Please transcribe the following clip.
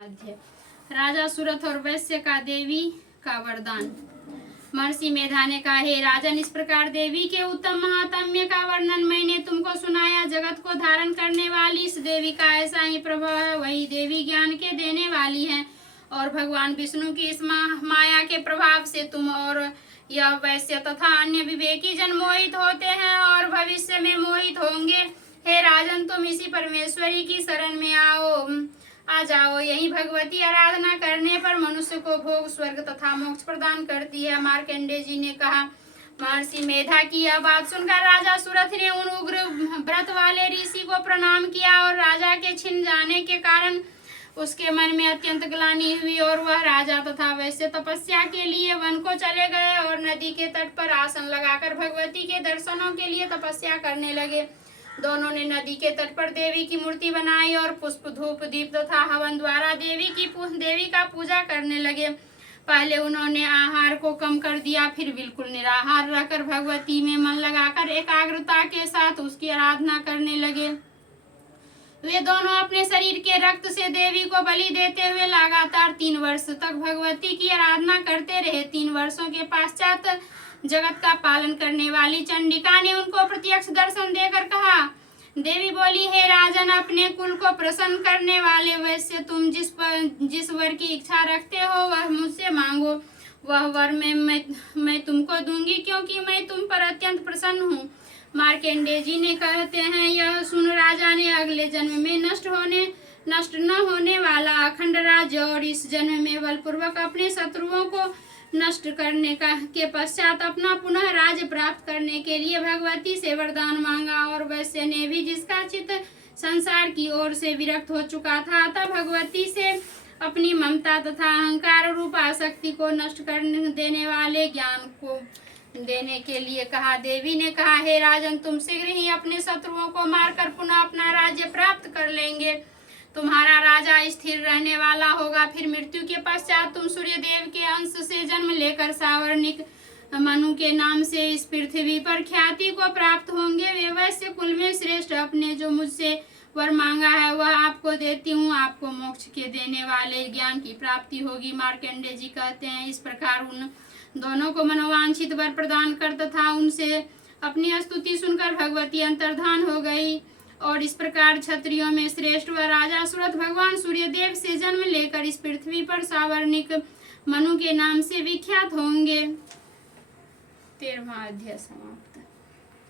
अध्याय राजा सुरथ और वैश्य का देवी का वरदान। महर्षि मेधा ने कहा, हे राजन, इस प्रकार देवी के उत्तम महात्म्य का वर्णन मैंने तुमको सुनाया। जगत को धारण करने वाली इस देवी का ऐसा ही प्रभाव है। वही देवी ज्ञान के देने वाली है और भगवान विष्णु की इस माया के प्रभाव से तुम और यह वैश्य तथा अन्य विवेकी जन मोहित होते हैं और भविष्य में मोहित होंगे। हे राजन, तुम इसी परमेश्वरी की शरण में आ जाओ। यही भगवती आराधना करने पर मनुष्य को भोग, स्वर्ग तथा मोक्ष प्रदान करती है। मार्कंडेय जी ने कहा, महर्षि मेधा की यह बात सुनकर राजा सुरथ ने उन उग्र व्रत वाले ऋषि को प्रणाम किया और राजा के छिन जाने के कारण उसके मन में अत्यंत ग्लानि हुई और वह राजा तथा वैश्य तपस्या के लिए वन को चले गए और नदी के तट पर आसन लगाकर भगवती के दर्शनों के लिए तपस्या करने लगे। दोनों ने नदी के तट पर देवी की मूर्ति बनाई और पुष्प, धूप, दीप तथा हवन द्वारा देवी का पूजा करने लगे। पहले उन्होंने आहार को कम कर दिया, फिर बिल्कुल निराहार रहकर भगवती में मन लगाकर एकाग्रता के साथ उसकी आराधना करने लगे। वे दोनों अपने शरीर के रक्त से देवी को बलि देते हुए लगातार 3 वर्ष तक भगवती की आराधना करते रहे। 3 वर्षों के पश्चात जगत का पालन करने वाली चंडिका ने उनको प्रत्यक्ष दर्शन देकर कहा, देवी बोली, हे राजन, अपने कुल को प्रसन्न करने वाले वैश्य, तुम जिस वर की इच्छा रखते हो वह मुझसे मांगो। वह वर मैं तुमको दूंगी, क्योंकि मैं तुम पर अत्यंत प्रसन्न हूँ। मार्कंडेय जी ने कहते हैं, यह सुन राजा ने अगले जन्म में नष्ट न होने वाला अखंड राज्य और इस जन्म में बलपूर्वक अपने शत्रुओं को नष्ट करने के पश्चात अपना पुनः राज्य प्राप्त करने के लिए भगवती से वरदान मांगा। और वैश्य ने भी, जिसका चित्त संसार की ओर से विरक्त हो चुका था, अतः भगवती से अपनी ममता तथा अहंकार रूप आसक्ति को नष्ट कर देने वाले ज्ञान को देने के लिए कहा। देवी ने कहा, हे राजन, तुम शीघ्र ही अपने शत्रुओं को मारकर पुनः अपना राज्य प्राप्त कर लेंगे। तुम्हारा राजा स्थिर रहने वाला होगा। फिर मृत्यु के पश्चात तुम सूर्य देव के अंश से जन्म लेकर सावर्णिक मनु के नाम से इस पृथ्वी पर ख्याति को प्राप्त होंगे। वे वैश्य कुल में श्रेष्ठ, अपने जो मुझसे वर मांगा है वह आपको देती हूँ। आपको मोक्ष के देने वाले ज्ञान की प्राप्ति होगी। मार्कंडेय जी कहते हैं, इस प्रकार उन दोनों को मनोवांछित वर प्रदान कर तथा उनसे अपनी स्तुति सुनकर भगवती अंतर्धान हो गई। और इस प्रकार क्षत्रियों में श्रेष्ठ व राजा सुरथ भगवान सूर्यदेव से जन्म लेकर इस पृथ्वी पर सावर्णिक मनु के नाम से विख्यात होंगे। 13वां अध्याय समाप्त।